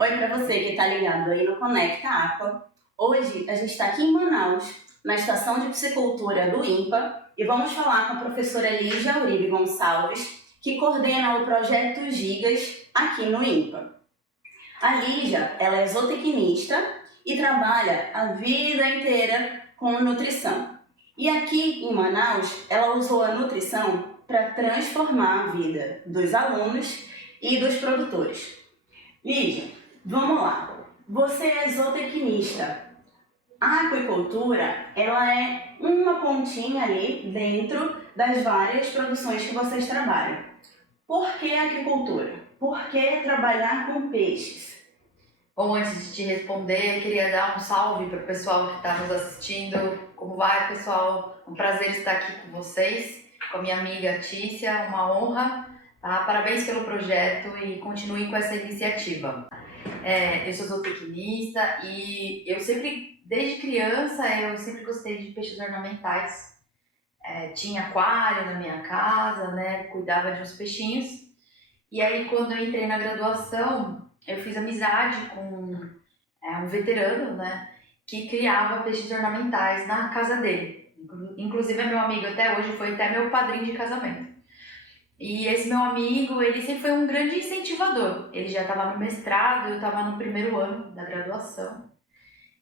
Oi para você que está ligado aí no Conecta Aqua. Hoje a gente está aqui em Manaus, na estação de piscicultura do INPA, e vamos falar com a professora Lígia Uribe Gonçalves, que coordena o projeto Gigas aqui no INPA. A Lígia, ela é zootecnista e trabalha a vida inteira com nutrição. E aqui em Manaus, ela usou a nutrição para transformar a vida dos alunos e dos produtores. Lígia, vamos lá. Você é zootecnista. A aquicultura, ela é uma pontinha ali dentro das várias produções que vocês trabalham. Por que a aquicultura? Por que trabalhar com peixes? Bom, antes de te responder, queria dar um salve para o pessoal que está nos assistindo. Como vai, pessoal? Um prazer estar aqui com vocês, com a minha amiga Tícia, uma honra. Tá? Parabéns pelo projeto e continue com essa iniciativa. Eu sou zootecnista e eu sempre, desde criança, eu sempre gostei de peixes ornamentais. Tinha aquário na minha casa, né? Cuidava de uns peixinhos. E aí, quando eu entrei na graduação, eu fiz amizade com um veterano, né? Que criava peixes ornamentais na casa dele. Inclusive, é meu amigo até hoje, foi até meu padrinho de casamento. E esse meu amigo, ele sempre foi um grande incentivador. Ele já estava no mestrado, eu estava no primeiro ano da graduação.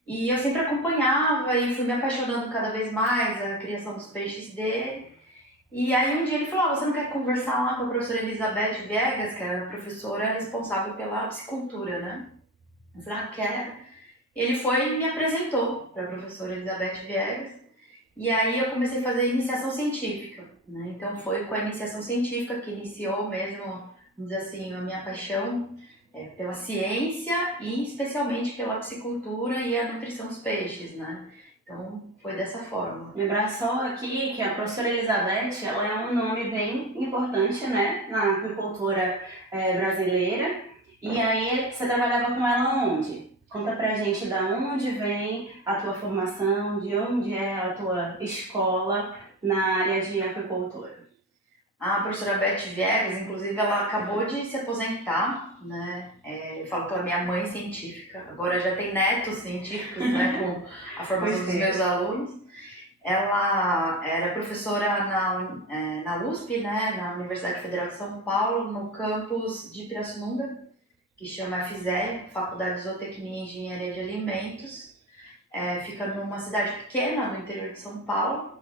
E eu sempre acompanhava e fui me apaixonando cada vez mais a criação dos peixes dele. E aí um dia ele falou, você não quer conversar lá com a professora Elizabeth Viegas, que é a professora responsável pela piscicultura, né? Eu falei, quero. E ele foi e me apresentou para a professora Elizabeth Viegas. E aí eu comecei a fazer iniciação científica, né? Então foi com a iniciação científica que iniciou mesmo, vamos dizer assim, a minha paixão pela ciência e especialmente pela piscicultura e a nutrição dos peixes, né? Então foi dessa forma. Lembrar só aqui que a professora Elizabeth, ela é um nome bem importante, né, na aquicultura brasileira. E aí você trabalhava com ela onde? Conta pra gente da onde vem a tua formação, de onde é a tua escola na área de aquicultura. A professora Beth Viegas, inclusive, ela acabou de se aposentar, né? Eu falo que ela é minha mãe científica, agora já tem netos científicos, né, com a formação dos meus alunos. Ela era professora na USP, né, na Universidade Federal de São Paulo, no campus de Pirassununga, que chama FZE, Faculdade de Zootecnia e Engenharia de Alimentos. Fica numa cidade pequena, no interior de São Paulo.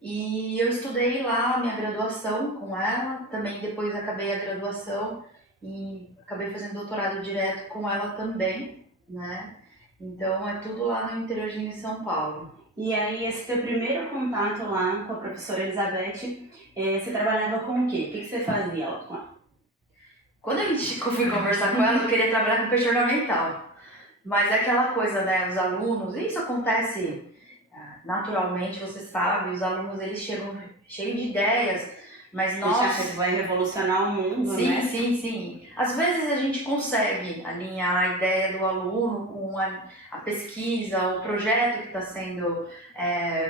E eu estudei lá a minha graduação com ela, também depois acabei a graduação e acabei fazendo doutorado direto com ela também, né? Então é tudo lá no interior de São Paulo. E aí, esse teu primeiro contato lá com a professora Elizabeth, você trabalhava com o quê? O que você fazia lá com ela? Quando eu fui conversar com ela, eu queria trabalhar com peixe ornamental. Mas é aquela coisa, né, os alunos, e isso acontece naturalmente, você sabe, os alunos eles chegam cheios de ideias, mas nós... Você acha que vai revolucionar o mundo, sim, né? Sim. Às vezes a gente consegue alinhar a ideia do aluno com a pesquisa, o projeto que está sendo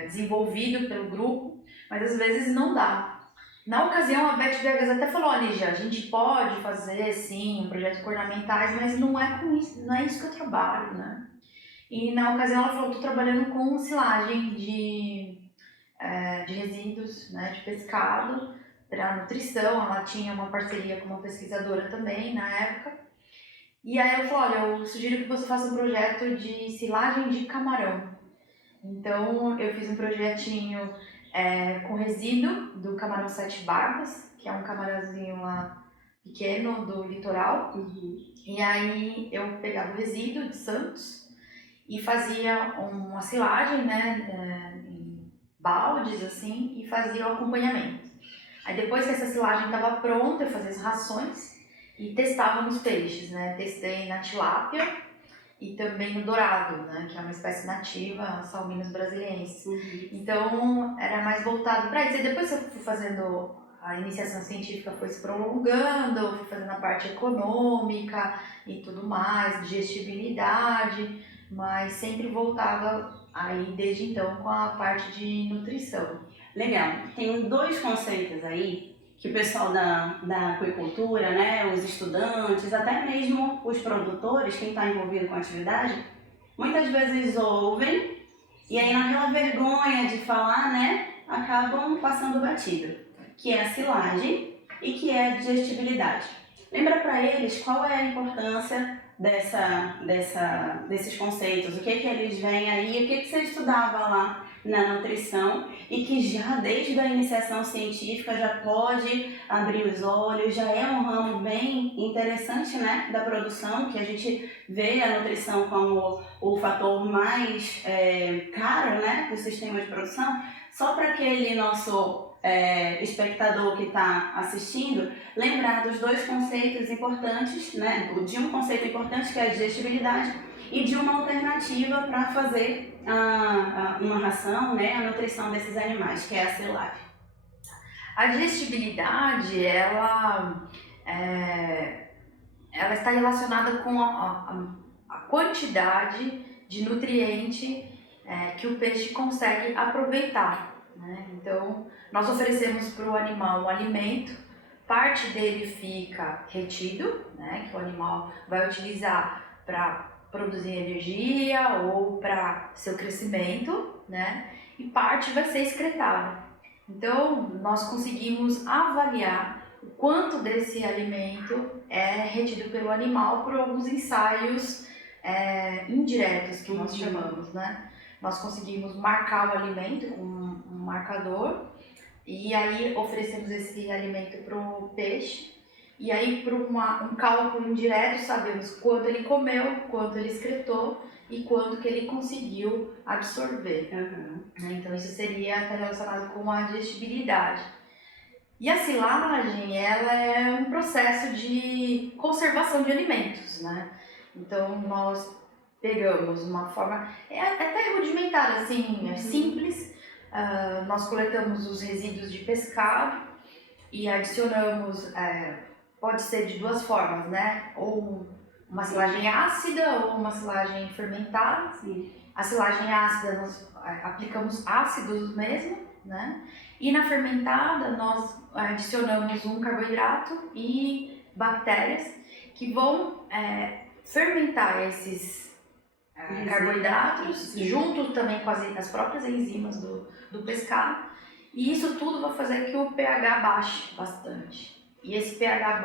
desenvolvido pelo grupo, mas às vezes não dá. Na ocasião, a Beth Viegas até falou, Lígia, a gente pode fazer, sim, um projeto com ornamentais, mas não é com isso, não é isso que eu trabalho, né? E na ocasião ela falou, estou trabalhando com silagem de resíduos, né, de pescado para nutrição. Ela tinha uma parceria com uma pesquisadora também na época. E aí ela falou, olha, eu sugiro que você faça um projeto de silagem de camarão. Então eu fiz um projetinho com resíduo do camarão sete barbas, que é um camarãozinho lá pequeno do litoral. E aí eu pegava o resíduo de Santos e fazia uma silagem, né, em baldes assim, e fazia o acompanhamento. Aí depois que essa silagem estava pronta, eu fazia as rações e testava nos peixes, né? Testei na tilápia e também no dourado, né, que é uma espécie nativa, Salminus brasiliensis. Então era mais voltado para isso. E depois eu fui fazendo a iniciação científica, foi se prolongando, fui fazendo a parte econômica e tudo mais, digestibilidade, mas sempre voltava aí desde então com a parte de nutrição. Legal. Tem dois conceitos aí que o pessoal da aquicultura, né, os estudantes, até mesmo os produtores, quem está envolvido com a atividade, muitas vezes ouvem e aí naquela vergonha de falar, né, acabam passando batido, que é a silagem e que é a digestibilidade. Lembra para eles qual é a importância desses conceitos, o que eles veem aí, o que você estudava lá na nutrição e que já desde a iniciação científica já pode abrir os olhos, já é um ramo bem interessante, né, da produção, que a gente vê a nutrição como o fator mais caro, né, do sistema de produção. Só para aquele nosso espectador que está assistindo, lembrar dos dois conceitos importantes, né, de um conceito importante que é a digestibilidade e de uma alternativa para fazer uma ração, né, a nutrição desses animais, que é a silagem. A digestibilidade, ela está relacionada com a quantidade de nutriente que o peixe consegue aproveitar, né? Então, nós oferecemos para o animal um alimento, parte dele fica retido, né, que o animal vai utilizar para produzir energia ou para seu crescimento, né, e parte vai ser excretada. Então, nós conseguimos avaliar o quanto desse alimento é retido pelo animal por alguns ensaios indiretos, que nós chamamos, né? Nós conseguimos marcar o alimento com um marcador e aí oferecemos esse alimento para o peixe. E aí, por um cálculo indireto, sabemos quanto ele comeu, quanto ele excretou e quanto que ele conseguiu absorver. Então, isso seria relacionado com a digestibilidade. E a silagem, ela é um processo de conservação de alimentos, né? Então, nós pegamos uma forma até rudimentar, assim, simples. Nós coletamos os resíduos de pescado e adicionamos, pode ser de duas formas, né? Ou uma silagem ácida ou uma silagem fermentada. Sim. A silagem ácida nós aplicamos ácidos mesmo, né? E na fermentada nós adicionamos um carboidrato e bactérias que vão fermentar esses carboidratos, junto também com as próprias enzimas do pescado. E isso tudo vai fazer que o pH baixe bastante. E esse pH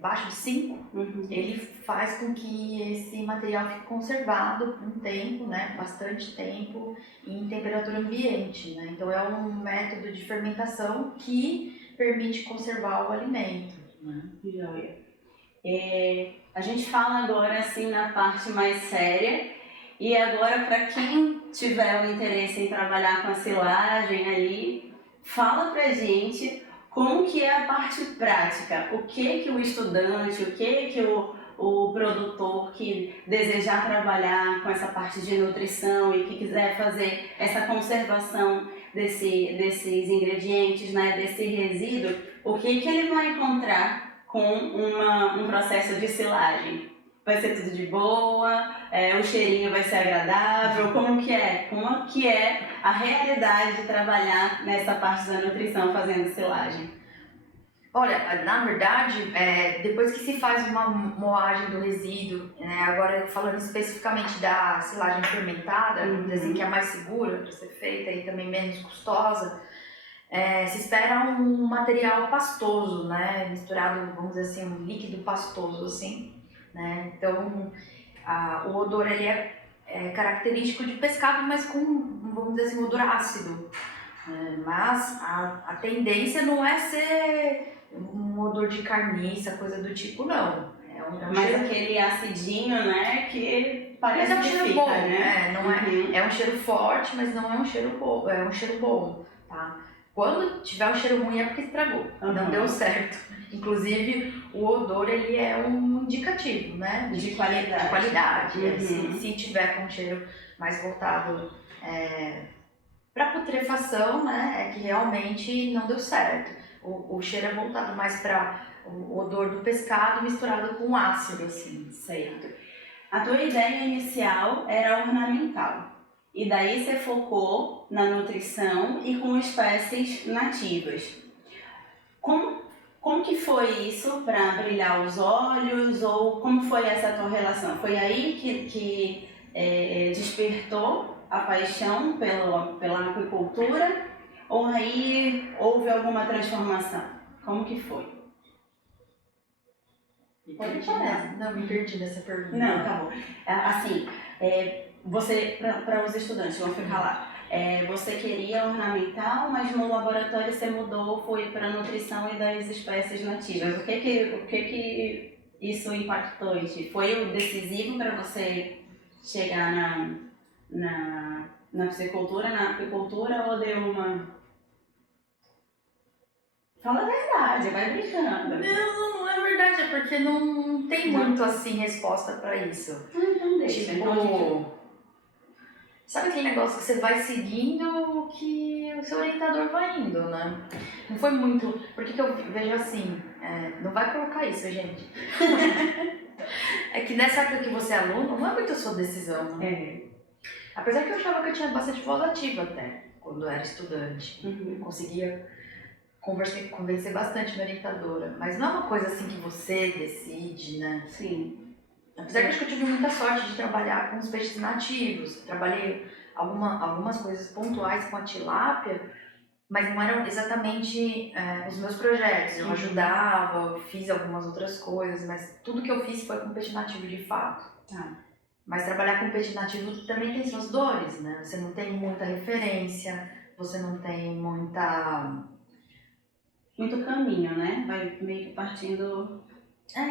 baixo de 5, ele faz com que esse material fique conservado por um tempo, né, bastante tempo, em temperatura ambiente, né? Então é um método de fermentação que permite conservar o alimento, né? Joia. A gente fala agora assim na parte mais séria e agora para quem tiver o interesse em trabalhar com a silagem aí, fala pra gente como que é a parte prática, o que o estudante, o que o produtor que desejar trabalhar com essa parte de nutrição e que quiser fazer essa conservação desses ingredientes, né, desse resíduo, o que ele vai encontrar com um processo de silagem? Vai ser tudo de boa? O cheirinho vai ser agradável? Como que é a realidade de trabalhar nessa parte da nutrição fazendo silagem? Olha, na verdade, depois que se faz uma moagem do resíduo, né, agora falando especificamente da silagem fermentada, assim, que é mais segura para ser feita e também menos custosa, se espera um material pastoso, né, misturado, vamos dizer assim, um líquido pastoso, assim, né? Então, o odor ele é característico de pescado, mas com, vamos dizer assim, um odor ácido. Mas a tendência não é ser um odor de carniça, coisa do tipo, não. Mas aquele acidinho, né, que parece um que cheiro fica, bom, né? Não é um cheiro forte, mas não é um cheiro bom, é um cheiro bom, tá? Quando tiver um cheiro ruim é porque estragou, não deu certo. Inclusive, o odor ele é um indicativo, né? De qualidade. De qualidade. Se tiver com um cheiro mais voltado para putrefação, né? É que realmente não deu certo. O cheiro é voltado mais para o odor do pescado misturado com ácido, assim. Certo. A tua ideia inicial era ornamental. E daí você focou na nutrição e com espécies nativas. Como que foi isso para brilhar os olhos? Ou como foi essa tua relação? Foi aí que despertou a paixão pela aquicultura? Ou aí houve alguma transformação? Como que foi? Pode falar. Não, me perdi nessa pergunta. Não, tá bom. Assim, você, para os estudantes, vamos ficar lá. Você queria ornamental, mas no laboratório você mudou, foi para nutrição e das espécies nativas. O que isso impactou em ti? Foi o decisivo para você chegar na piscicultura, na apicultura, ou deu uma... Fala a verdade, vai brincando. Não é verdade, é porque não tem muito assim resposta pra isso. Então deixa. Tipo, sabe aquele negócio que você vai seguindo que o seu orientador vai indo, né? Não foi muito. Porque que eu vejo assim, não vai colocar isso, gente. É que nessa época que você é aluno, não é muito a sua decisão, né? Apesar que eu achava que eu tinha bastante voz ativa até, quando eu era estudante. Eu conseguia convencer bastante minha orientadora, mas não é uma coisa assim que você decide, né? Sim. Apesar que acho que eu tive muita sorte de trabalhar com os peixes nativos, trabalhei algumas coisas pontuais com a tilápia, mas não eram exatamente os meus projetos. Eu ajudava, eu fiz algumas outras coisas, mas tudo que eu fiz foi com peixe nativo de fato. Mas trabalhar com peixe nativo também tem suas dores, né? Você não tem muita referência, você não tem muito caminho, né? Vai meio que partindo...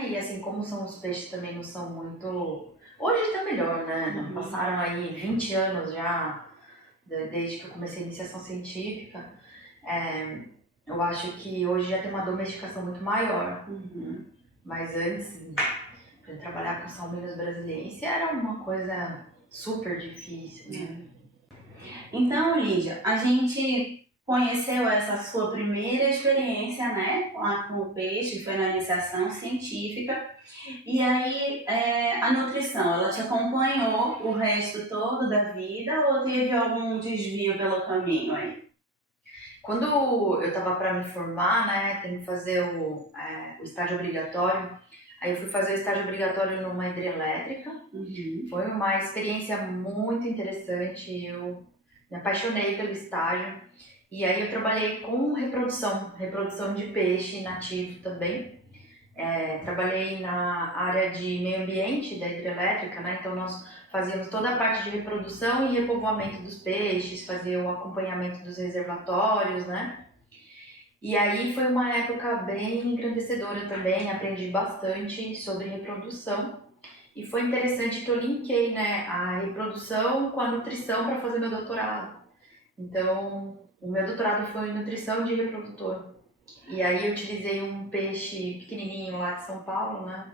e assim, como são os peixes também não são muito... Hoje está melhor, né? Passaram aí 20 anos já, desde que eu comecei a iniciação científica. Eu acho que hoje já tem uma domesticação muito maior. Mas antes, para trabalhar com salminas brasilienses era uma coisa super difícil, né? Então, Lídia, a gente conheceu essa sua primeira experiência, né, lá com o peixe, foi na iniciação científica, e aí a nutrição, ela te acompanhou o resto todo da vida ou teve algum desvio pelo caminho aí? Quando eu estava para me formar, né, tem que fazer o estágio obrigatório, aí eu fui fazer o estágio obrigatório numa hidrelétrica. Foi uma experiência muito interessante, eu me apaixonei pelo estágio. E aí eu trabalhei com reprodução de peixe nativo também. Trabalhei na área de meio ambiente da hidrelétrica, né? Então nós fazíamos toda a parte de reprodução e repovoamento dos peixes, fazia o acompanhamento dos reservatórios, né? E aí foi uma época bem engrandecedora também, aprendi bastante sobre reprodução. E foi interessante que eu linkei, né, a reprodução com a nutrição para fazer meu doutorado. Então, o meu doutorado foi em nutrição de reprodutor. E aí eu utilizei um peixe pequenininho lá de São Paulo, né,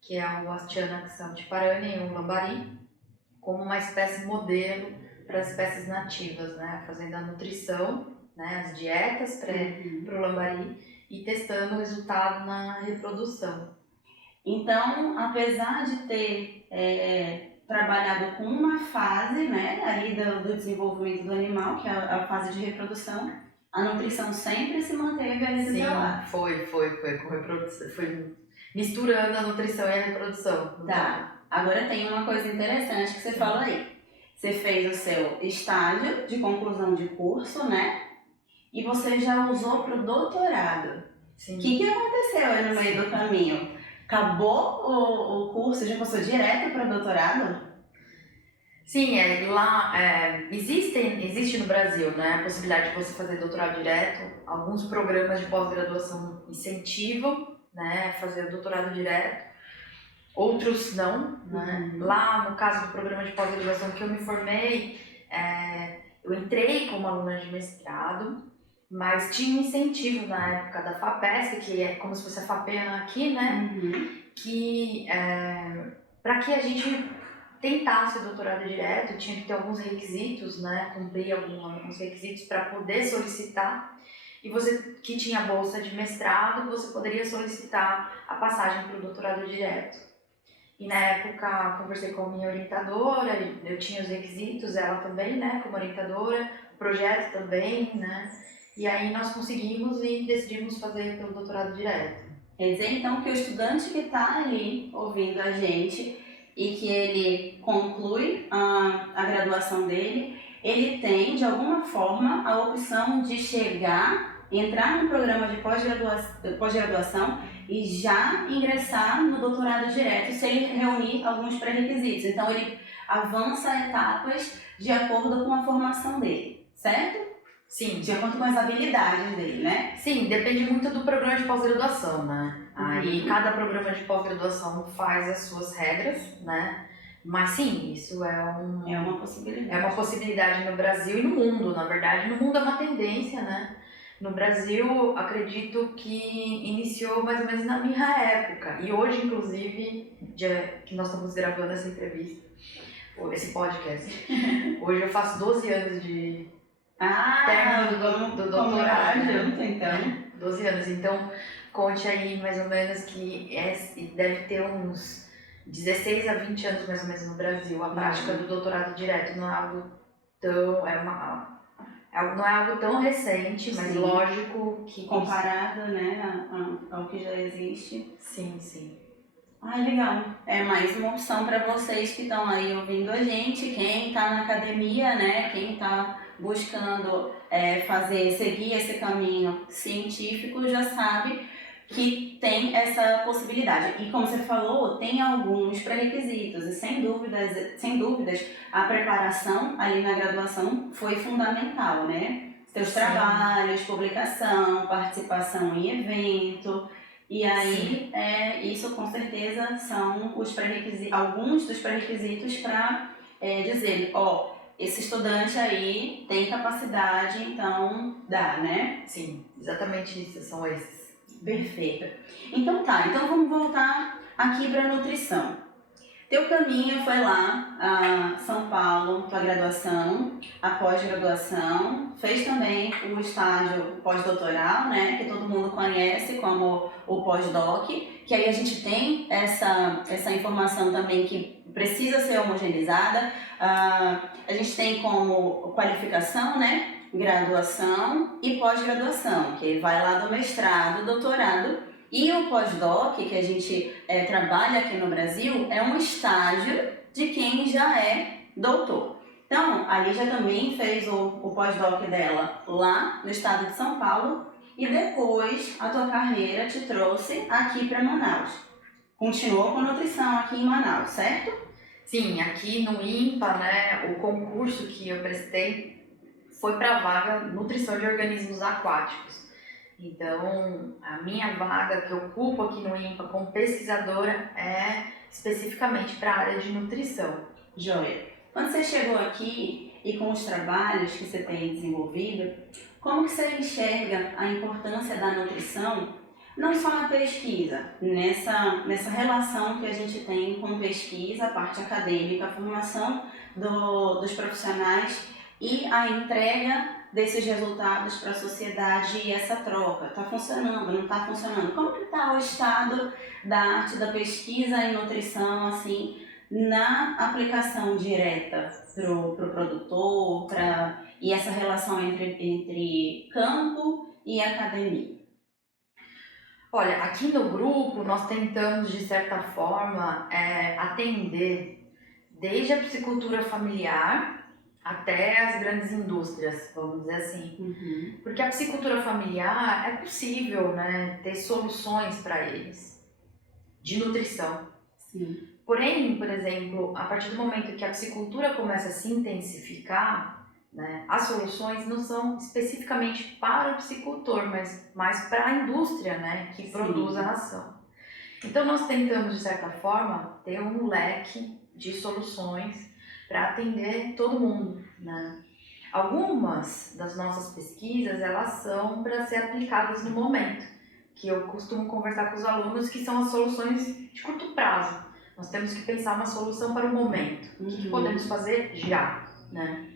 que é o Astyanax altiparani, o lambari, como uma espécie modelo para as espécies nativas, né, fazendo a nutrição, né, as dietas para o lambari e testando o resultado na reprodução. Então, apesar de ter trabalhado com uma fase, né, ali do desenvolvimento do animal, que é a fase de reprodução, a nutrição sempre se manteve ali do teu lado. Foi com reprodução, foi misturando a nutrição e a reprodução. Tá, agora tem uma coisa interessante que você falou aí. Você fez o seu estágio de conclusão de curso, né, e você já usou para o doutorado. Sim. O que aconteceu aí no meio do caminho? Acabou o curso e já passou direto para doutorado? Sim, existe no Brasil, né, a possibilidade de você fazer doutorado direto. Alguns programas de pós-graduação incentivam, né, fazer doutorado direto, outros não, né? Lá, no caso do programa de pós-graduação que eu me formei, eu entrei como aluna de mestrado, mas tinha um incentivo na época da FAPESP, que é como se fosse a FAPENA aqui, né? Que para que a gente tentasse o doutorado direto, tinha que ter alguns requisitos, né? Cumprir alguns requisitos para poder solicitar. E você que tinha bolsa de mestrado, você poderia solicitar a passagem para o doutorado direto. E na época conversei com a minha orientadora, eu tinha os requisitos, ela também, né, como orientadora, o projeto também, né? E aí nós conseguimos e decidimos fazer pelo doutorado direto. Quer dizer, então, que o estudante que está ali ouvindo a gente e que ele conclui a graduação dele, ele tem, de alguma forma, a opção de entrar num programa de pós-graduação e já ingressar no doutorado direto, se ele reunir alguns pré-requisitos. Então, ele avança etapas de acordo com a formação dele, certo? Sim. De acordo com as habilidades dele, né? Sim, depende muito do programa de pós-graduação, né? Aí cada programa de pós-graduação faz as suas regras, né? Mas sim, isso é uma possibilidade. É uma possibilidade no Brasil e no mundo, na verdade. No mundo é uma tendência, né? No Brasil, acredito que iniciou mais ou menos na minha época. E hoje, inclusive, que nós estamos gravando essa entrevista, esse podcast, hoje eu faço 12 anos de término do doutorado. Junto, então. 12 anos, então conte aí mais ou menos que deve ter uns 16 a 20 anos mais ou menos no Brasil a prática do doutorado direto. Não é algo tão, não é algo tão recente, mas lógico que comparado, né, ao que já existe. Sim, sim. Legal. É mais uma opção para vocês que estão aí ouvindo a gente, quem está na academia, né, quem está buscando seguir esse caminho científico já sabe que tem essa possibilidade. E como você falou, tem alguns pré-requisitos e sem dúvidas a preparação ali na graduação foi fundamental, né? Seus trabalhos, publicação, participação em evento. E aí, isso com certeza são alguns dos pré-requisitos para dizer, esse estudante aí tem capacidade, então dá, né? Sim, exatamente isso, são esses. Perfeito. Então vamos voltar aqui para a nutrição. Teu caminho foi lá a São Paulo, tua graduação, a pós-graduação, fez também o estágio pós-doutoral, né, que todo mundo conhece como o pós-doc, que aí a gente tem essa informação também que precisa ser homogeneizada. A gente tem como qualificação, né, graduação e pós-graduação, que vai lá do mestrado, doutorado. E o pós-doc, que a gente trabalha aqui no Brasil, é um estágio de quem já é doutor. Então, a Lígia também fez o pós-doc dela lá no estado de São Paulo e depois a tua carreira te trouxe aqui para Manaus. Continuou com nutrição aqui em Manaus, certo? Sim, aqui no INPA, né, o concurso que eu prestei foi para a vaga nutrição de organismos aquáticos. Então, a minha vaga que eu ocupo aqui no INPA como pesquisadora é especificamente para a área de nutrição. Joia. Quando você chegou aqui e com os trabalhos que você tem desenvolvido, como que você enxerga a importância da nutrição, não só na pesquisa, nessa relação que a gente tem com pesquisa, a parte acadêmica, a formação dos profissionais e a entrega desses resultados para a sociedade e essa troca? Está funcionando, não está funcionando? Como que está o estado da arte da pesquisa em nutrição, assim, na aplicação direta para o produtor, e essa relação entre campo e academia? Olha, aqui no grupo nós tentamos, de certa forma, atender desde a psicultura familiar até as grandes indústrias, vamos dizer assim. Uhum. Porque a psicultura familiar é possível, né, ter soluções para eles de nutrição. Sim. Porém, por exemplo, a partir do momento que a psicultura começa a se intensificar, né, as soluções não são especificamente para o psicultor, mas mais para a indústria, né, que produz a ração. Então nós tentamos, de certa forma, ter um leque de soluções para atender todo mundo, né? Algumas das nossas pesquisas, elas são para ser aplicadas no momento, que eu costumo conversar com os alunos, que são as soluções de curto prazo. Nós temos que pensar uma solução para o momento. O que podemos fazer já, né?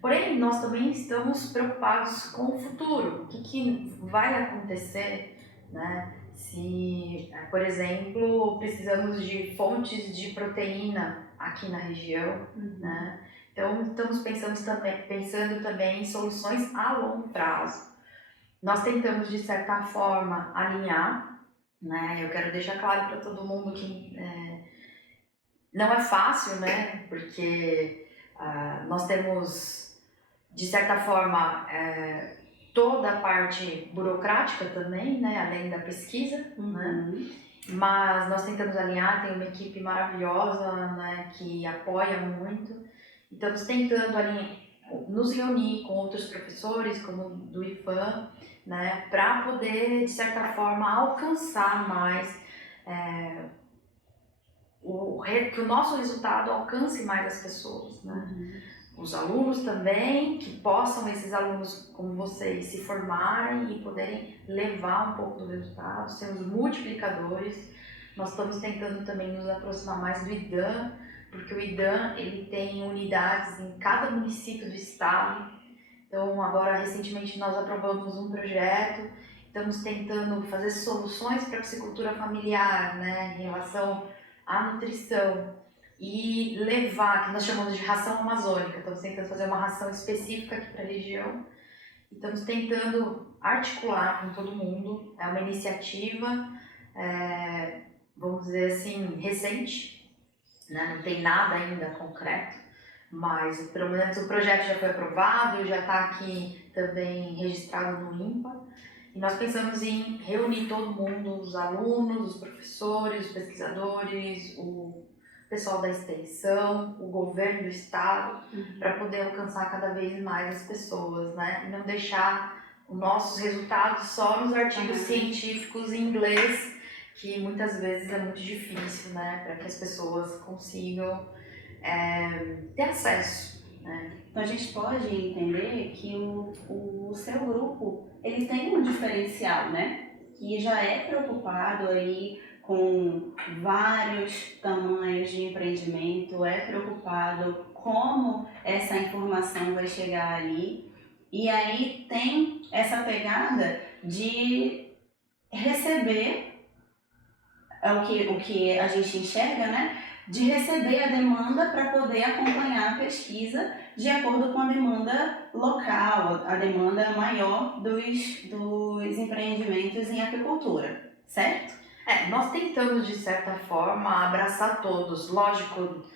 Porém, nós também estamos preocupados com o futuro. O que vai acontecer, né? Se, por exemplo, precisamos de fontes de proteína aqui na região, né? Então, estamos pensando também em soluções a longo prazo. Nós tentamos, de certa forma, alinhar, né? Eu quero deixar claro para todo mundo que não é fácil, né? Porque nós temos, de certa forma, toda a parte burocrática também, né? Além da pesquisa, né? Mas nós tentamos alinhar, tem uma equipe maravilhosa, né? Que apoia muito. E estamos tentando nos reunir com outros professores, como do IFAM, né? Para poder, de certa forma, alcançar mais que o nosso resultado alcance mais as pessoas, né? Os alunos também, que possam esses alunos como vocês se formarem e poderem levar um pouco do resultado, ser os multiplicadores. Nós estamos tentando também nos aproximar mais do IDAM, porque o IDAM ele tem unidades em cada município do estado. Então agora recentemente nós aprovamos um projeto, estamos tentando fazer soluções para a psicultura familiar, né, em relação à nutrição e levar, que nós chamamos de ração amazônica. Estamos tentando fazer uma ração específica aqui para a região. Estamos tentando articular com todo mundo. É uma iniciativa, vamos dizer assim, recente, né? Não tem nada ainda concreto, mas pelo menos o projeto já foi aprovado, já está aqui também registrado no INPA. E nós pensamos em reunir todo mundo, os alunos, os professores, os pesquisadores, o pessoal da extensão, o governo do estado, para poder alcançar cada vez mais as pessoas, né? E não deixar os nossos resultados só nos artigos científicos em inglês, que muitas vezes é muito difícil, né? Para que as pessoas consigam ter acesso, né? Então a gente pode entender que o seu grupo ele tem um diferencial, né? Que já é preocupado aí com vários tamanhos de empreendimento, é preocupado como essa informação vai chegar ali, e aí tem essa pegada de receber o que a gente enxerga, né? De receber a demanda para poder acompanhar a pesquisa de acordo com a demanda local, a demanda maior dos empreendimentos em apicultura, certo? Nós tentamos, de certa forma, abraçar todos. Lógico,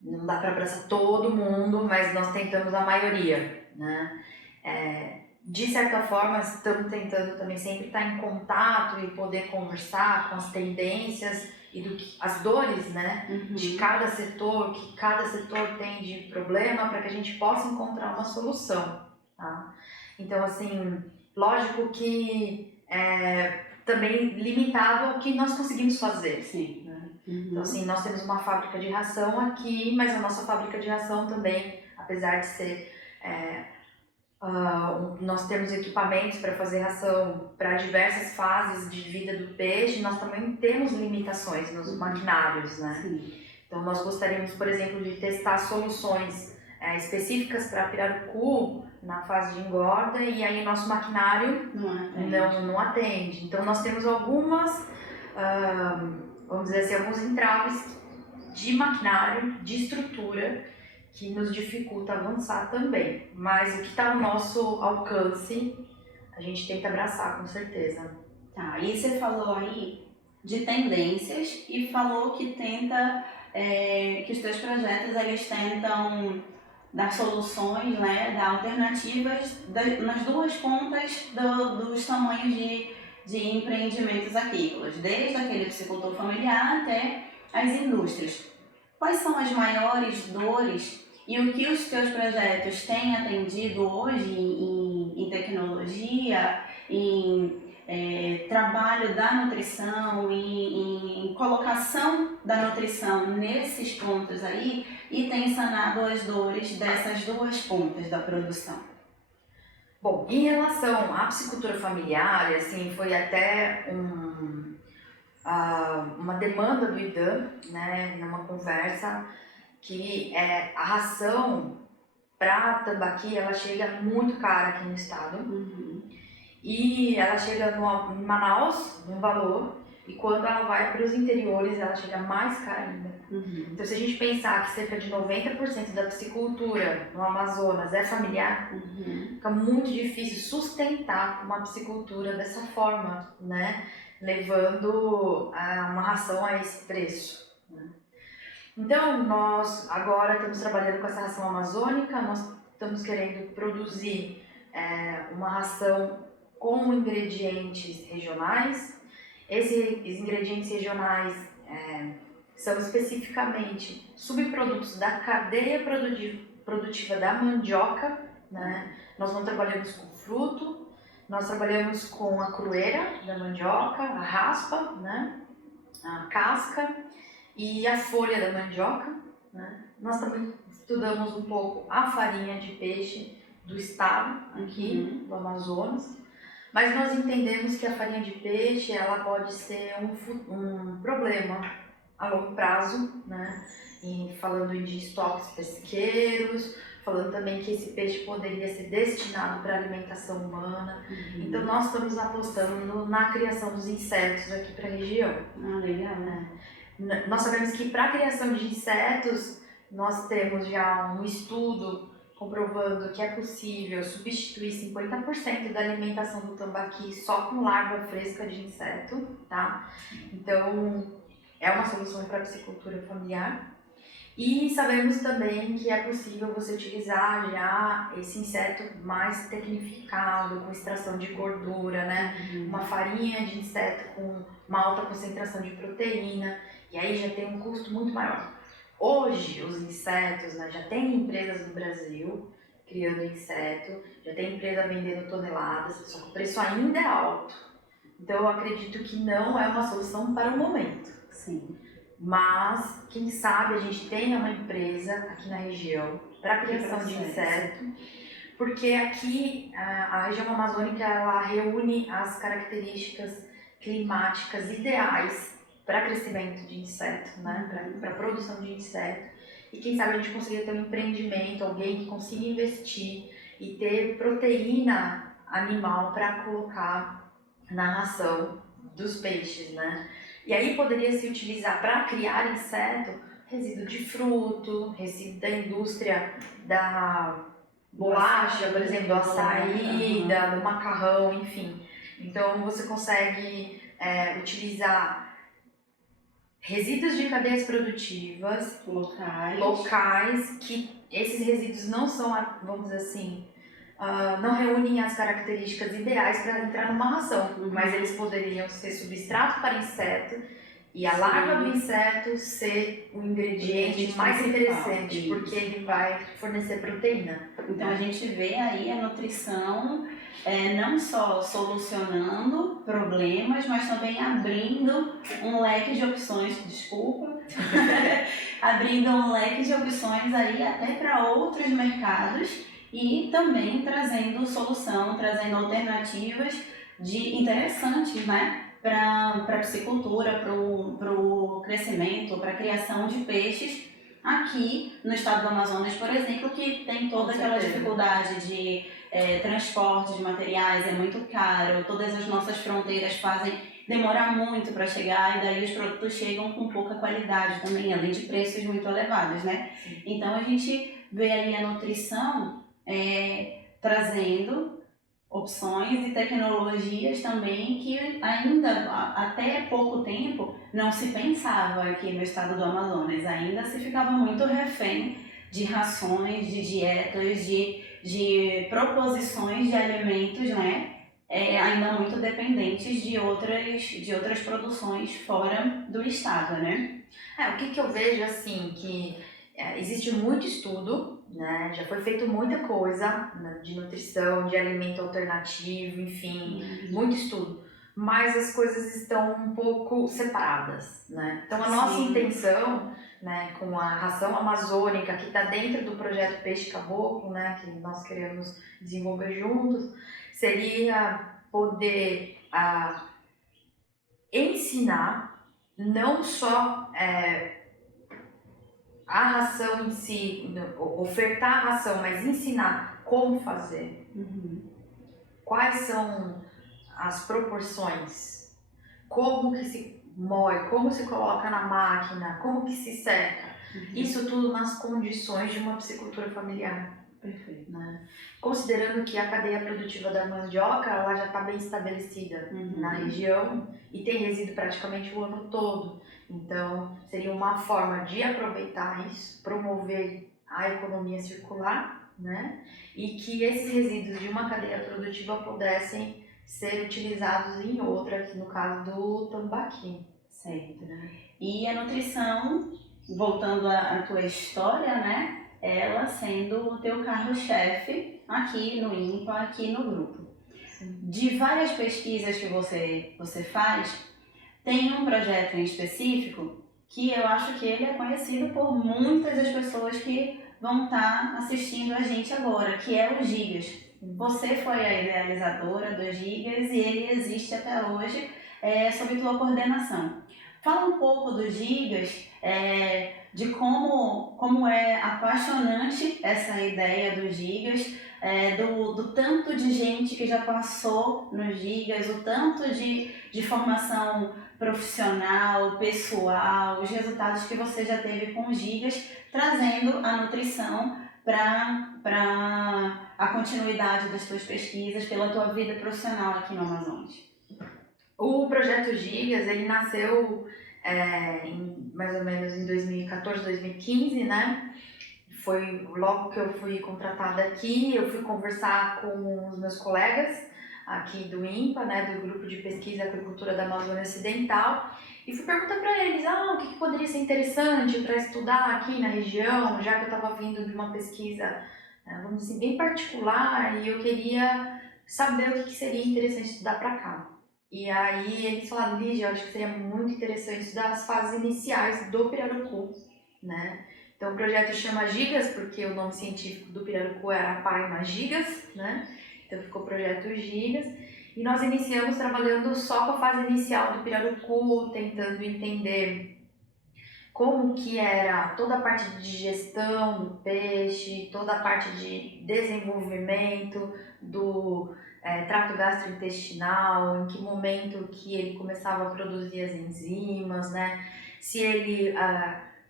não dá para abraçar todo mundo, mas nós tentamos a maioria, né? De certa forma, estamos tentando também sempre estar em contato e poder conversar com as tendências e as dores, né, de cada setor, que cada setor tem de problema, para que a gente possa encontrar uma solução, tá? Então, assim, lógico que também limitado ao que nós conseguimos fazer. Sim. Né? Então, assim, nós temos uma fábrica de ração aqui, mas a nossa fábrica de ração também, apesar de ser... nós temos equipamentos para fazer ração para diversas fases de vida do peixe, nós também temos limitações nos maquinários, né? Sim. Então nós gostaríamos, por exemplo, de testar soluções específicas para pirarucu na fase de engorda, e aí o nosso maquinário não atende. Então nós temos algumas, vamos dizer assim, alguns entraves de maquinário, de estrutura, que nos dificulta avançar também, mas o que está ao nosso alcance, a gente tenta abraçar, com certeza. Tá, e você falou aí de tendências e falou que tenta, que os teus projetos eles tentam dar soluções, né, dar alternativas nas duas pontas dos tamanhos de empreendimentos agrícolas, desde aquele psicultor familiar até as indústrias. Quais são as maiores dores e o que os teus projetos têm atendido hoje em tecnologia, em trabalho da nutrição, em colocação da nutrição nesses pontos aí, e tem sanado as dores dessas duas pontas da produção? Bom, em relação à psicultura familiar, assim, foi até uma demanda do IDAM, né, numa conversa, que a ração para tambaqui, ela chega muito cara aqui no estado, e ela chega em Manaus, num valor, e quando ela vai para os interiores, ela chega mais cara ainda. Então, se a gente pensar que cerca de 90% da piscicultura no Amazonas é familiar, fica muito difícil sustentar uma piscicultura dessa forma, né? Levando a uma ração a esse preço, né? Então, nós agora estamos trabalhando com essa ração amazônica, nós estamos querendo produzir uma ração com ingredientes regionais. Esses ingredientes regionais são especificamente subprodutos da cadeia produtiva da mandioca, né? Nós não trabalhamos com fruto, nós trabalhamos com a crueira da mandioca, a raspa, né? A casca e a folha da mandioca, né? Nós também estudamos um pouco a farinha de peixe do estado, aqui do Amazonas, mas nós entendemos que a farinha de peixe ela pode ser um problema a longo prazo, né? E falando de estoques pesqueiros, falando também que esse peixe poderia ser destinado para alimentação humana. Então nós estamos apostando na criação dos insetos aqui para a região. Legal, né? Nós sabemos que para a criação de insetos nós temos já um estudo comprovando que é possível substituir 50% da alimentação do tambaqui só com larva fresca de inseto, tá? Então é uma solução para a piscicultura familiar. E sabemos também que é possível você utilizar já esse inseto mais tecnificado, com extração de gordura, né? Uma farinha de inseto com uma alta concentração de proteína, e aí já tem um custo muito maior. Hoje, os insetos, né, já tem empresas no Brasil criando inseto, já tem empresa vendendo toneladas, só que o preço ainda é alto. Então eu acredito que não é uma solução para o momento. Sim. Mas, quem sabe, a gente tenha uma empresa aqui na região para a criação de inseto, porque aqui a região amazônica ela reúne as características climáticas ideais para crescimento de inseto, né? Para produção de inseto. E quem sabe a gente consiga ter um empreendimento, alguém que consiga investir e ter proteína animal para colocar na ração dos peixes, né? E aí poderia se utilizar para criar inseto resíduo de fruto, resíduo da indústria da bolacha, por exemplo, do açaí, do macarrão, enfim. Então você consegue utilizar resíduos de cadeias produtivas locais, que esses resíduos não são, vamos dizer assim, não reúnem as características ideais para entrar numa ração, mas eles poderiam ser substrato para inseto e a larva do inseto ser o ingrediente mais interessante, porque ele vai fornecer proteína. Então a gente vê aí a nutrição não só solucionando problemas, mas também abrindo um leque de opções, abrindo um leque de opções aí até para outros mercados e também trazendo solução, trazendo alternativas interessantes, né? Para a piscicultura, para o crescimento, para a criação de peixes aqui no estado do Amazonas, por exemplo, que tem toda aquela dificuldade de transporte de materiais, é muito caro, todas as nossas fronteiras fazem demorar muito para chegar e daí os produtos chegam com pouca qualidade também, além de preços muito elevados, né? Então a gente vê aí a nutrição trazendo opções e tecnologias também que ainda até pouco tempo não se pensava aqui no estado do Amazonas, ainda se ficava muito refém de rações, de dietas, de proposições de alimentos, né? Ainda muito dependentes de outras produções fora do estado, né? O que eu vejo assim, que existe muito estudo, né? Já foi feito muita coisa, né, de nutrição, de alimento alternativo, enfim, muito estudo. Mas as coisas estão um pouco separadas, né? Então a nossa intenção, né, com a ração amazônica que está dentro do projeto Peixe Caboclo, né, que nós queremos desenvolver juntos, seria poder ensinar não só a ração em si, ofertar a ração, mas ensinar como fazer. Quais são as proporções, como que se moe, como se coloca na máquina, como que se seca. Isso tudo nas condições de uma piscicultura familiar. Perfeito. Né? Considerando que a cadeia produtiva da mandioca ela já está bem estabelecida na região e tem resíduo praticamente o ano todo. Então, seria uma forma de aproveitar isso, promover a economia circular, né? E que esses resíduos de uma cadeia produtiva pudessem ser utilizados em outra, aqui no caso do tambaqui. Certo. E a nutrição, voltando à tua história, né? Ela sendo o teu carro-chefe aqui no INPA, aqui no grupo. Sim. De várias pesquisas que você faz, tem um projeto em específico que eu acho que ele é conhecido por muitas das pessoas que vão estar assistindo a gente agora, que é o Gigas. Você foi a idealizadora do Gigas e ele existe até hoje sob tua coordenação. Fala um pouco do Gigas, de como é apaixonante essa ideia do Gigas, do tanto de gente que já passou nos Gigas, o tanto de formação profissional, pessoal, os resultados que você já teve com os Gigas, trazendo a nutrição para a continuidade das tuas pesquisas, pela tua vida profissional aqui no Amazonas. O projeto Gigas, ele nasceu mais ou menos em 2014, 2015, né? Foi logo que eu fui contratada aqui, eu fui conversar com os meus colegas aqui do INPA, né, do Grupo de Pesquisa e Agricultura da Amazônia Ocidental, e fui perguntar para eles, o que poderia ser interessante para estudar aqui na região, já que eu estava vindo de uma pesquisa, vamos dizer, bem particular, e eu queria saber o que seria interessante estudar para cá. E aí eles falaram, Lígia, eu acho que seria muito interessante estudar as fases iniciais do pirarucu, né? Então o projeto chama Gigas, porque o nome científico do pirarucu era Arapaima gigas, né? Então ficou o projeto Gigas. E nós iniciamos trabalhando só com a fase inicial do pirarucu, tentando entender como que era toda a parte de digestão do peixe, toda a parte de desenvolvimento do trato gastrointestinal, em que momento que ele começava a produzir as enzimas, né? Se ele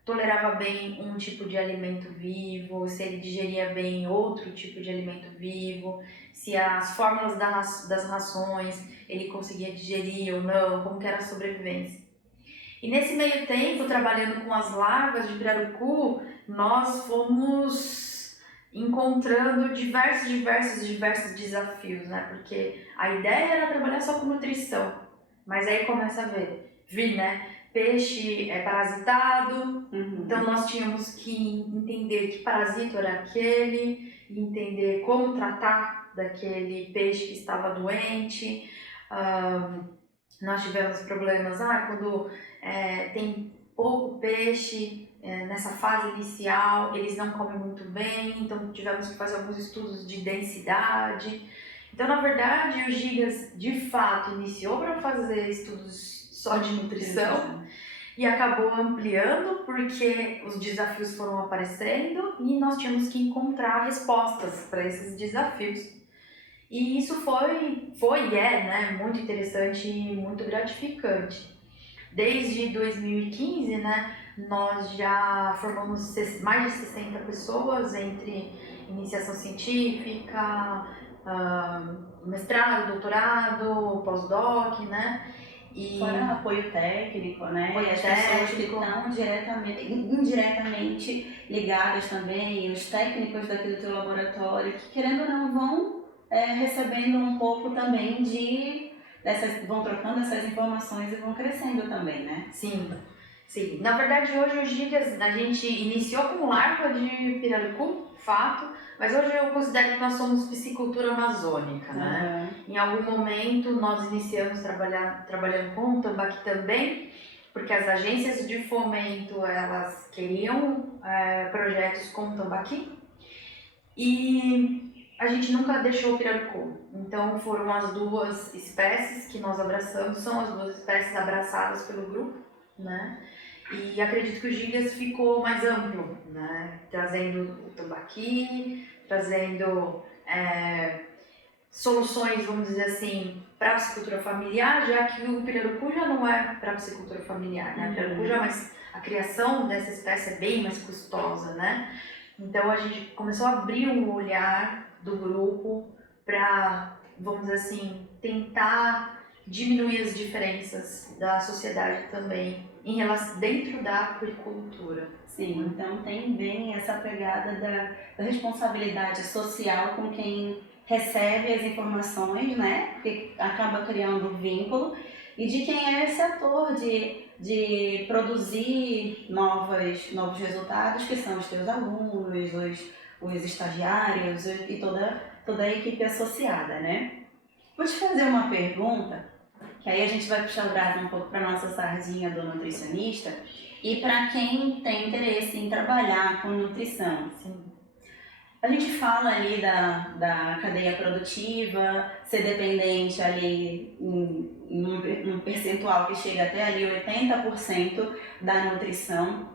tolerava bem um tipo de alimento vivo, se ele digeria bem outro tipo de alimento vivo, se as fórmulas das rações ele conseguia digerir ou não, como que era a sobrevivência. E nesse meio tempo, trabalhando com as larvas de pirarucu, nós fomos encontrando diversos desafios, né? Porque a ideia era trabalhar só com nutrição, mas aí começa a vir, né? Peixe é parasitado, então nós tínhamos que entender que parasito era aquele, entender como tratar daquele peixe que estava doente. Nós tivemos problemas quando tem pouco peixe nessa fase inicial, eles não comem muito bem, então tivemos que fazer alguns estudos de densidade. Então, na verdade, o Gigas de fato iniciou para fazer estudos só de nutrição e acabou ampliando porque os desafios foram aparecendo e nós tínhamos que encontrar respostas para esses desafios. E isso foi e é, né, muito interessante e muito gratificante. Desde 2015, né, nós já formamos mais de 60 pessoas entre iniciação científica, mestrado, doutorado, pós-doc, né? E fora apoio técnico, né? Apoio as técnico. Pessoas que estão indiretamente ligadas também, os técnicos daqui do teu laboratório, que querendo ou não vão recebendo um pouco também vão trocando essas informações e vão crescendo também, né? Sim. Na verdade, hoje o Gigas, a gente iniciou com larva de pirarucu, fato, mas hoje eu considero que nós somos piscicultura amazônica, né? Em algum momento nós iniciamos trabalhando com o tambaqui também, porque as agências de fomento, elas queriam projetos com tambaqui, e a gente nunca deixou o pirarucu. Então foram as duas espécies que nós abraçamos, são as duas espécies abraçadas pelo grupo, né? E acredito que o Gigas ficou mais amplo, né? Trazendo o tambaqui, trazendo soluções, vamos dizer assim, para a piscicultura familiar, já que o pirarucu já não é para a piscicultura familiar, né? O pirarucu já é mais, a criação dessa espécie é bem mais custosa, né? Então a gente começou a abrir um olhar do grupo para, vamos dizer assim, tentar diminuir as diferenças da sociedade também em relação, dentro da aquicultura. Sim, então tem bem essa pegada da responsabilidade social com quem recebe as informações, né? Porque acaba criando vínculo, e de quem é esse ator de produzir novos resultados, que são os teus alunos, os estagiários e toda a equipe associada, né? Vou te fazer uma pergunta, que aí a gente vai puxar o braço um pouco para nossa sardinha do nutricionista e para quem tem interesse em trabalhar com nutrição. Sim. A gente fala ali da cadeia produtiva, ser dependente ali num percentual que chega até ali 80% da nutrição.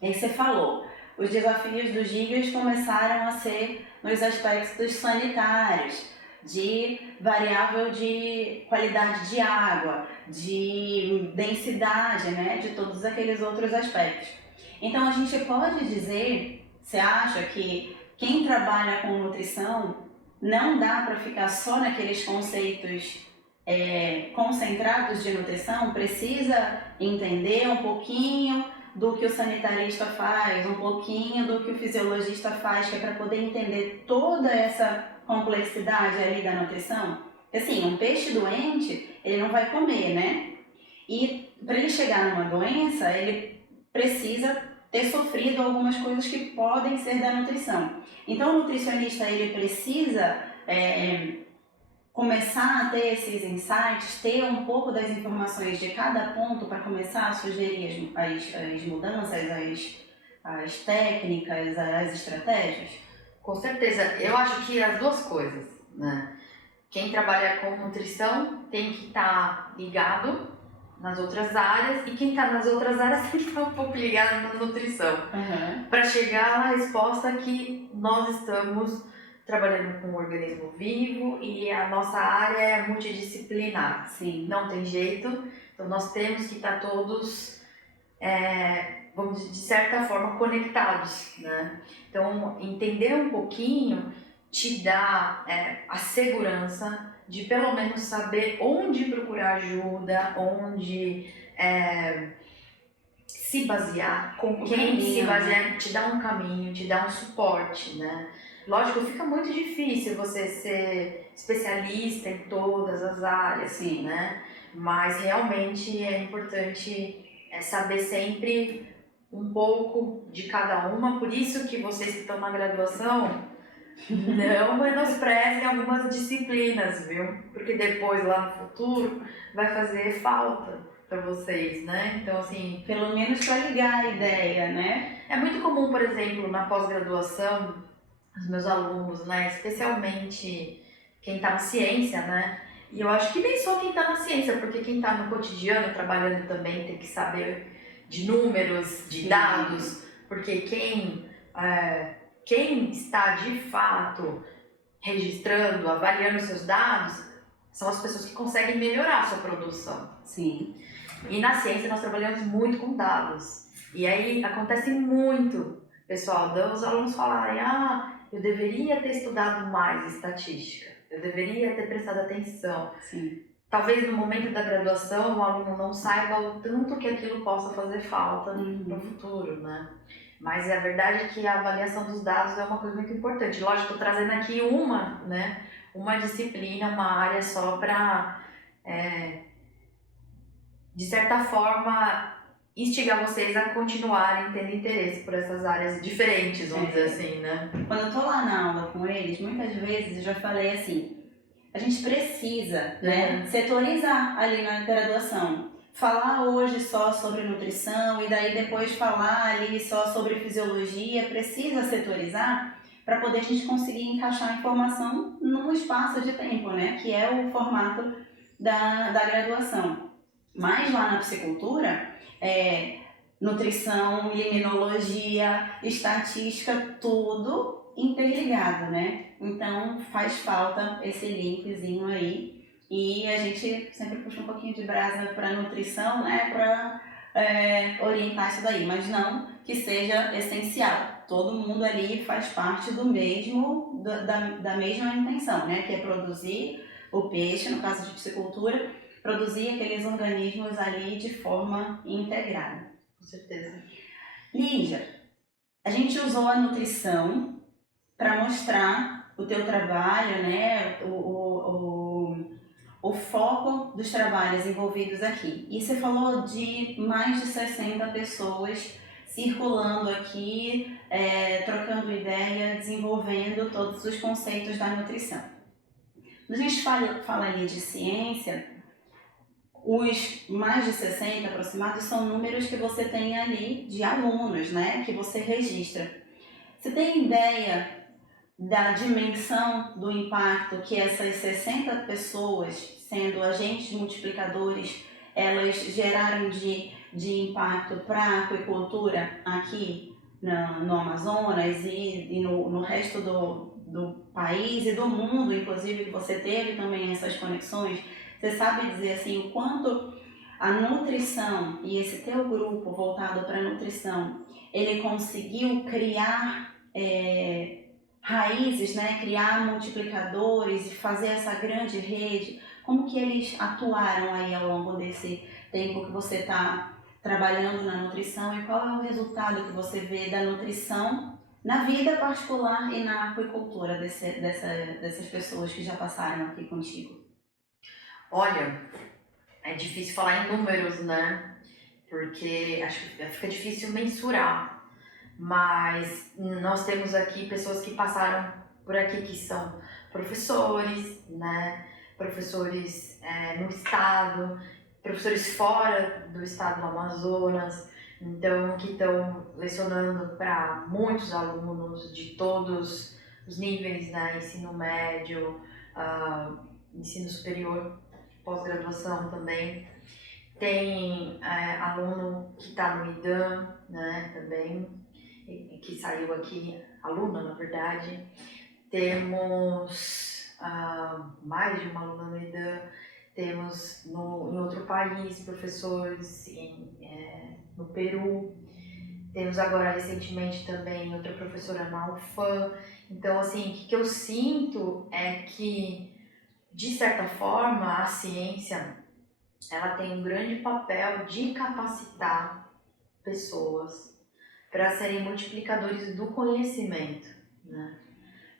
E aí você falou, os desafios dos gigas começaram a ser nos aspectos sanitários, de variável de qualidade de água, de densidade, né, de todos aqueles outros aspectos. Então a gente pode dizer, você acha que quem trabalha com nutrição não dá para ficar só naqueles conceitos concentrados de nutrição, precisa entender um pouquinho do que o sanitarista faz, um pouquinho do que o fisiologista faz, que é para poder entender toda essa complexidade ali da nutrição? Assim, um peixe doente, ele não vai comer, né? E para ele chegar numa doença, ele precisa ter sofrido algumas coisas que podem ser da nutrição. Então, o nutricionista, ele precisa começar a ter esses insights, ter um pouco das informações de cada ponto para começar a sugerir as mudanças, as técnicas, as estratégias? Com certeza, eu acho que as duas coisas, né? Quem trabalha com nutrição tem que estar ligado nas outras áreas, e quem está nas outras áreas tem que estar um pouco ligado na nutrição, para chegar à resposta que nós estamos trabalhando com um organismo vivo e a nossa área é multidisciplinar. Sim. Não tem jeito, então nós temos que estar todos, vamos dizer, de certa forma, conectados, né? Então, entender um pouquinho te dá a segurança de pelo menos saber onde procurar ajuda, onde se basear, com quem se basear, te dá um caminho, te dá um suporte, né? Lógico, fica muito difícil você ser especialista em todas as áreas, sim, né? Mas realmente é importante saber sempre um pouco de cada uma, por isso que vocês que estão na graduação não menosprezem algumas disciplinas, viu? Porque depois, lá no futuro, vai fazer falta para vocês, né? Então, assim... Pelo menos para ligar a ideia, né? É muito comum, por exemplo, na pós-graduação, os meus alunos, né? Especialmente quem está na ciência, né? E eu acho que nem só quem está na ciência, porque quem está no cotidiano trabalhando também tem que saber de números, de dados, porque quem está de fato registrando, avaliando seus dados, são as pessoas que conseguem melhorar a sua produção. Sim. E na ciência nós trabalhamos muito com dados. E aí acontece muito, pessoal, os alunos falarem: eu deveria ter estudado mais estatística, eu deveria ter prestado atenção. Sim. Talvez no momento da graduação o aluno não saiba o tanto que aquilo possa fazer falta no futuro, né? Mas a verdade é que a avaliação dos dados é uma coisa muito importante. Lógico, estou trazendo aqui uma disciplina, uma área só para, de certa forma, instigar vocês a continuarem tendo interesse por essas áreas diferentes, vamos dizer assim, né? Quando eu tô lá na aula com eles, muitas vezes eu já falei assim, a gente precisa, né, setorizar ali na graduação. Falar hoje só sobre nutrição e daí depois falar ali só sobre fisiologia, precisa setorizar para poder a gente conseguir encaixar a informação num espaço de tempo, né, que é o formato da graduação. Mas lá na piscicultura, nutrição, limnologia, estatística, tudo interligado, né? Então faz falta esse linkzinho aí. e a gente sempre puxa um pouquinho de brasa para nutrição, né, para orientar isso daí, mas não que seja essencial. Todo mundo ali faz parte do mesmo, da mesma intenção, né, que é produzir o peixe, no caso de piscicultura, produzir aqueles organismos ali de forma integrada. Com certeza. Lígia, a gente usou a nutrição para mostrar o teu trabalho, né, o foco dos trabalhos envolvidos aqui. E você falou de mais de 60 pessoas circulando aqui, trocando ideia, desenvolvendo todos os conceitos da nutrição. Quando a gente fala ali de ciência, os mais de 60 aproximados são números que você tem ali de alunos, né, que você registra. Você tem ideia da dimensão do impacto que essas 60 pessoas, sendo agentes multiplicadores, elas geraram de impacto para a aquicultura aqui no Amazonas e no resto do país e do mundo, inclusive, que você teve também essas conexões? Você sabe dizer assim o quanto a nutrição e esse teu grupo voltado para a nutrição, ele conseguiu criar raízes, né, criar multiplicadores e fazer essa grande rede? Como que eles atuaram aí ao longo desse tempo que você está trabalhando na nutrição e qual é o resultado que você vê da nutrição na vida particular e na aquicultura dessas pessoas que já passaram aqui contigo? Olha, é difícil falar em números, né? Porque acho que fica difícil mensurar. Mas nós temos aqui pessoas que passaram por aqui que são professores, né? Professores no estado, professores fora do estado do Amazonas, então que estão lecionando para muitos alunos de todos os níveis, né? Ensino médio, ensino superior, pós-graduação também. Tem aluno que está no IDAM, né? Também, que saiu aqui, aluna na verdade. Temos mais de uma aluna no IDAM, temos em outro país professores no Peru, temos agora recentemente também outra professora na UFAM. Então assim, o que eu sinto é que, de certa forma, a ciência ela tem um grande papel de capacitar pessoas para serem multiplicadores do conhecimento, né?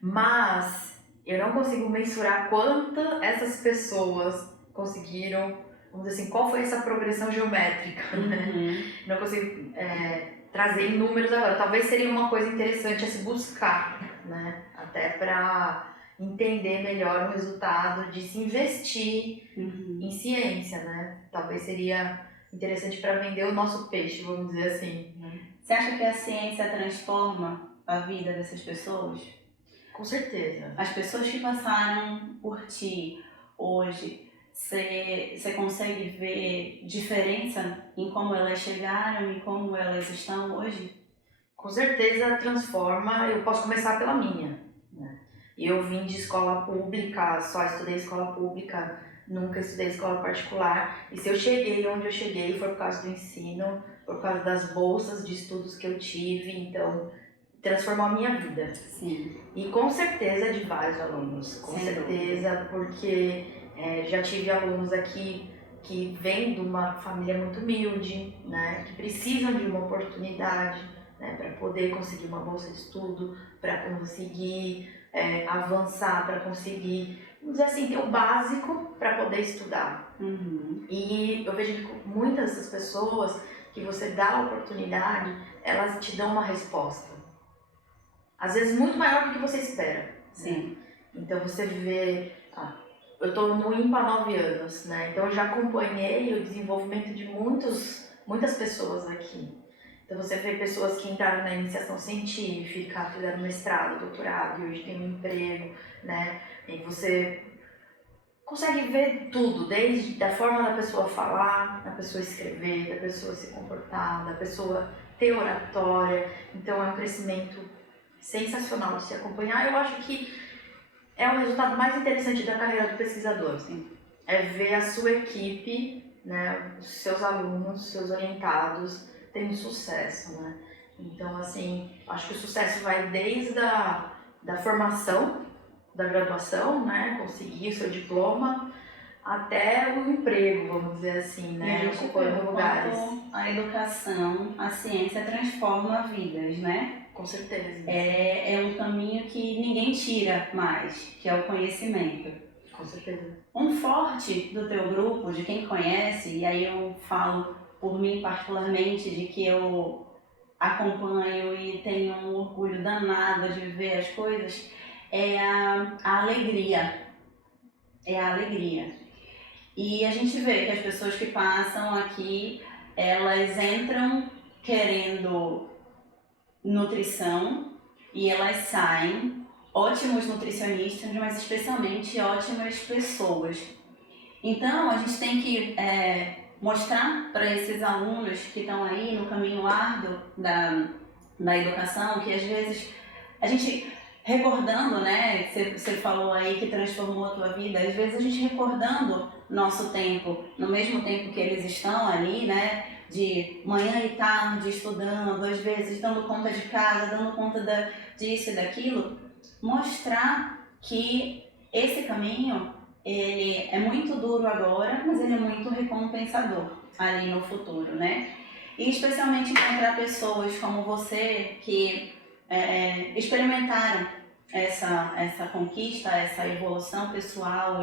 Mas eu não consigo mensurar quanto essas pessoas conseguiram, vamos dizer assim, qual foi essa progressão geométrica, né? Não consigo trazer em números agora. Talvez seria uma coisa interessante a se buscar, né? Até para entender melhor o resultado de se investir em ciência, né? Talvez seria interessante para vender o nosso peixe, vamos dizer assim, né? Você acha que a ciência transforma a vida dessas pessoas? Com certeza. As pessoas que passaram por ti hoje, você consegue ver diferença em como elas chegaram e como elas estão hoje? Com certeza transforma. Eu posso começar pela minha, né? Eu vim de escola pública, só estudei escola pública, nunca estudei escola particular. E se eu cheguei onde eu cheguei foi por causa do ensino, por causa das bolsas de estudos que eu tive. Então, transformou a minha vida. Sim. E com certeza de vários alunos, com certeza, porque já tive alunos aqui que vêm de uma família muito humilde, né, que precisam de uma oportunidade, né, para poder conseguir uma bolsa de estudo, para conseguir avançar, para conseguir, vamos dizer assim, ter o básico para poder estudar. E eu vejo que muitas dessas pessoas que você dá a oportunidade, elas te dão uma resposta. Às vezes muito maior do que você espera. Sim. Então você vê, eu estou no INPA há 9 anos, né? Então eu já acompanhei o desenvolvimento de muitas pessoas aqui. Então você vê pessoas que entraram na iniciação científica, fizeram mestrado, doutorado e hoje tem um emprego, né? E você consegue ver tudo, desde a forma da pessoa falar, da pessoa escrever, da pessoa se comportar, da pessoa ter oratória. Então é um crescimento sensacional de se acompanhar. Eu acho que é o resultado mais interessante da carreira do pesquisador. Sim. é ver a sua equipe, né, os seus alunos, seus orientados tendo sucesso, né? Então, assim, acho que o sucesso vai desde da formação, da graduação, né, conseguir o seu diploma, até o emprego, vamos dizer assim, né, ocupando lugares. A educação, a ciência transforma vidas, né? Com certeza. É um caminho que ninguém tira mais, que é o conhecimento. Com certeza. Um forte do teu grupo, de quem conhece, e aí eu falo por mim particularmente, de que eu acompanho e tenho um orgulho danado de ver as coisas, é a alegria. É a alegria. E a gente vê que as pessoas que passam aqui, elas entram querendo nutrição e elas saem ótimos nutricionistas, mas especialmente ótimas pessoas. Então a gente tem que mostrar para esses alunos que estão aí no caminho árduo da educação, que às vezes a gente recordando, né, você falou aí que transformou a tua vida, às vezes a gente recordando nosso tempo, no mesmo tempo que eles estão ali, né, de manhã e tarde estudando, às vezes dando conta de casa, dando conta disso e daquilo, mostrar que esse caminho, ele é muito duro agora, mas ele é muito recompensador ali no futuro, né? E especialmente encontrar pessoas como você que experimentaram essa conquista, essa evolução pessoal,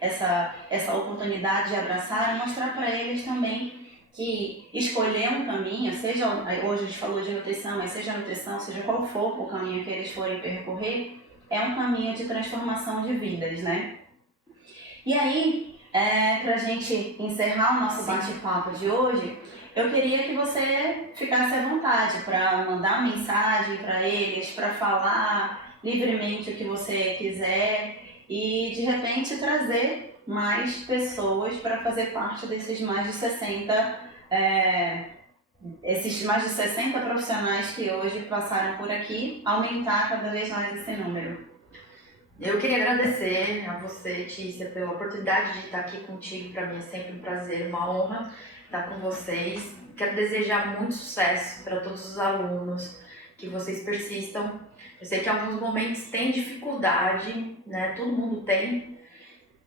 essa oportunidade de abraçar e mostrar para eles também que escolher um caminho, seja, hoje a gente falou de nutrição, mas seja a nutrição, seja qual for o caminho que eles forem percorrer, é um caminho de transformação de vidas, né? E aí, pra gente encerrar o nosso bate-papo de hoje, eu queria que você ficasse à vontade para mandar mensagem para eles, para falar livremente o que você quiser e de repente trazer mais pessoas para fazer parte desses mais de 60 profissionais que hoje passaram por aqui, aumentar cada vez mais esse número. Eu queria agradecer a você, Tícia, pela oportunidade de estar aqui contigo. Para mim é sempre um prazer, uma honra estar com vocês. Quero desejar muito sucesso para todos os alunos, que vocês persistam. Eu sei que em alguns momentos tem dificuldade, né? Todo mundo tem,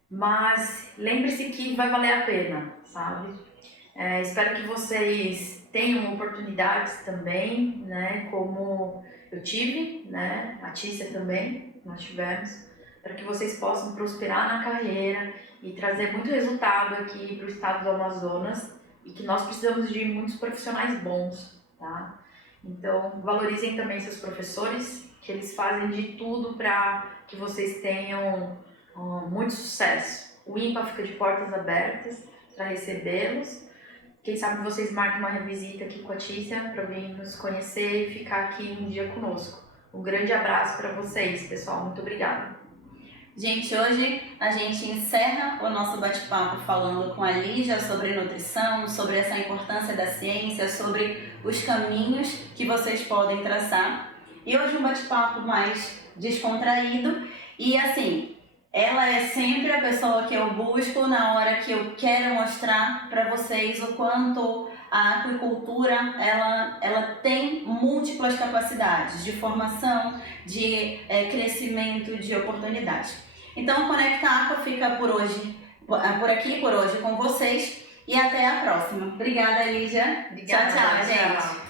mas lembre-se que vai valer a pena, sabe? Espero que vocês tenham oportunidades também, né? Como eu tive, né? A Tícia também, nós tivemos, para que vocês possam prosperar na carreira e trazer muito resultado aqui para o estado do Amazonas e que nós precisamos de muitos profissionais bons, tá? Então, valorizem também seus professores, que eles fazem de tudo para que vocês tenham muito sucesso. O IMPA fica de portas abertas para recebê-los. Quem sabe vocês marquem uma revisita aqui com a Tícia para vir nos conhecer e ficar aqui um dia conosco. Um grande abraço para vocês, pessoal. Muito obrigada. Gente, hoje a gente encerra o nosso bate-papo falando com a Lígia sobre nutrição, sobre essa importância da ciência, sobre os caminhos que vocês podem traçar. E hoje um bate-papo mais descontraído e assim, ela é sempre a pessoa que eu busco na hora que eu quero mostrar para vocês o quanto a aquicultura ela tem múltiplas capacidades de formação, de crescimento, de oportunidade. Então, o Conecta Aqua fica por aqui por hoje com vocês e até a próxima. Obrigada, Lígia. Obrigada, tchau, gente. Tchau.